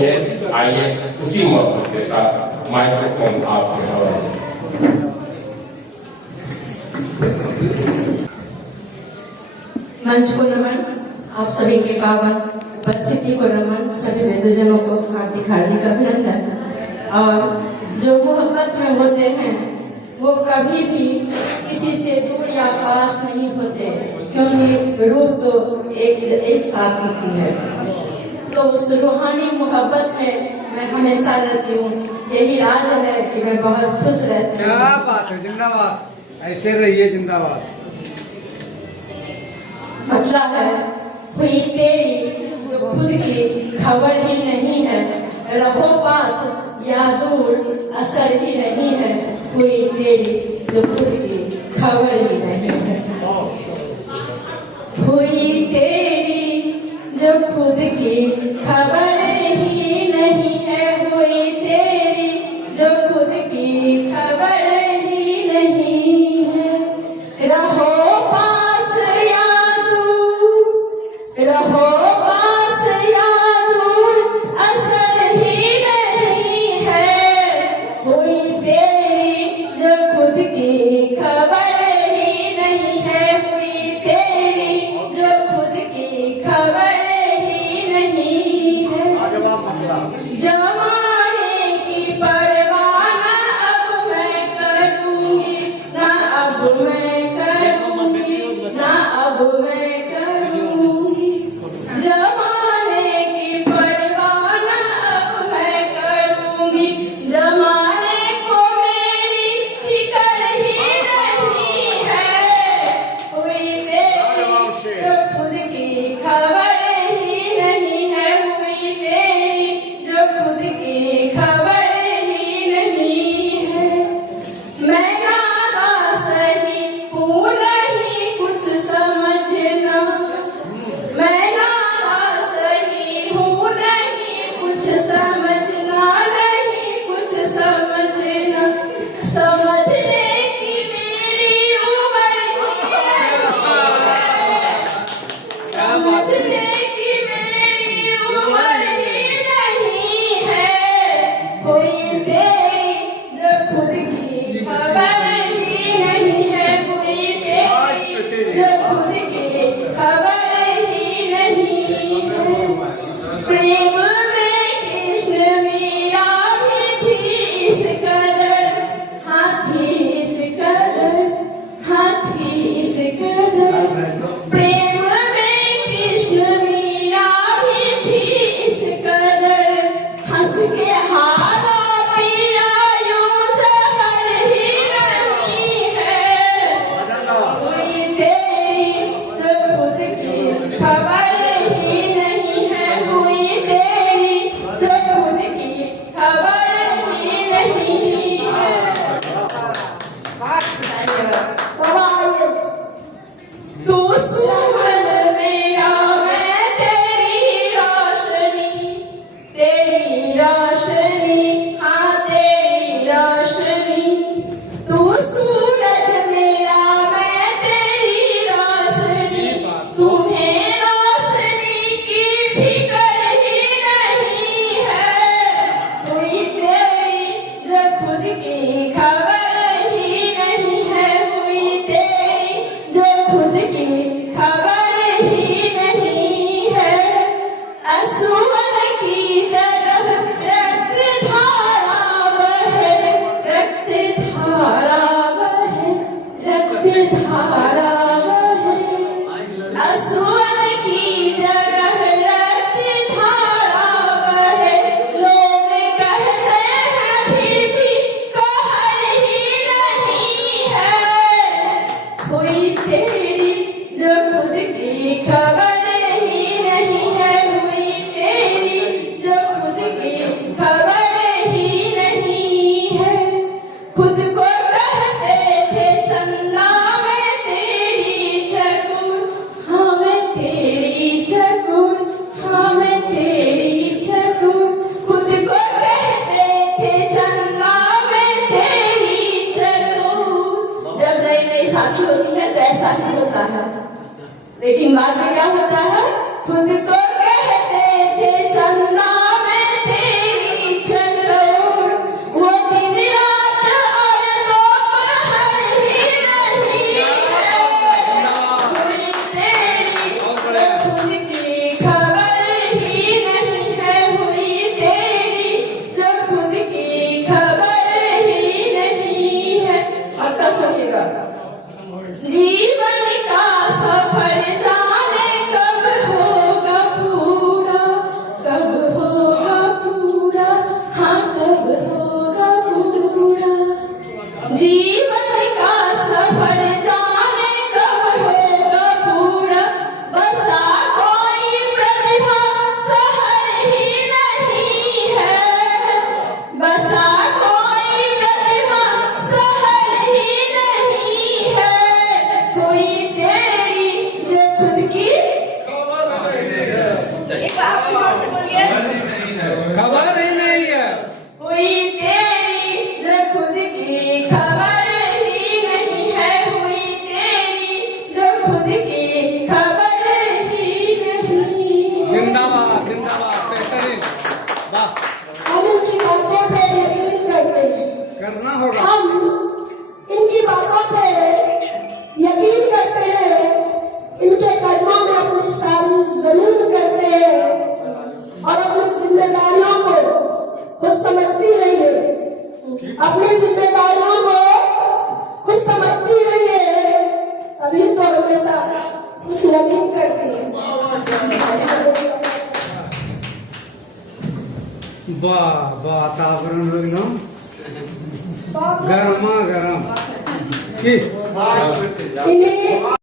नहीं है। आइए उसी मोहब्बत के साथ माइक्रोफोन आपके हवाले। मंच को नमन, आप सभी के पावन उपस्थिति को नमन, सभी वैद्यजनों को हार्दिक हार्दिक अभिनंदन। और जो मोहब्बत में होते हैं वो कभी भी किसी से दूर या पास नहीं होते, क्योंकि रूह तो एक साथ होती है। तो उस रूहानी मोहब्बत में मैं हमेशा रहती हूँ। यही राज है कि मैं बहुत खुश रहती हूँ। क्या बात है, जिंदाबाद, ऐसे रहिए, जिंदाबाद। मतलब है हुई तेरी जो खुद की खबर ही नहीं है, रहो पास या दूर असर ही नहीं है। हुई तेरी जो खुद की खबर ही नहीं है। हुई तेरी जो खुद की खबर ही नहीं है। हुई तेरी जो खुद की खबर ही नहीं है। रहो पास या दूर, रहो पास या दूर असर ही नहीं है। हुई तेरी जो खुद की खबर ही नहीं है। हुई तेरी जो खुद की खबर ही नहीं है। जमाने की परवाह ना अब मैं करूंगी, ना अब मैं करूंगी, ना अब मैं करूंगी। जमाने की परवाह ना अब मैं करूंगी। जमाने को मेरी फिक्र ही नहीं है। हुई तेरी जो खुद की खबर ही नहीं है। हुई तेरी जो खुद की खबर ही नहीं है। मैं नादा सही हूँ नहीं कुछ समझना, मैं नादा सही हूँ नहीं कुछ समझना, नहीं कुछ समझना। समझने की मेरी उम्र ही नहीं है। समझने की मेरी उम्र ही नहीं है। हुई तेरी जो खुद की खबर ही नहीं है। हुई तेरी जो खुद की खबर ही नहीं है। प्रेम में कृष्ण मीरा भी थी इस कदर, वातावरण एकदम गर्मा गर्म की इन्हें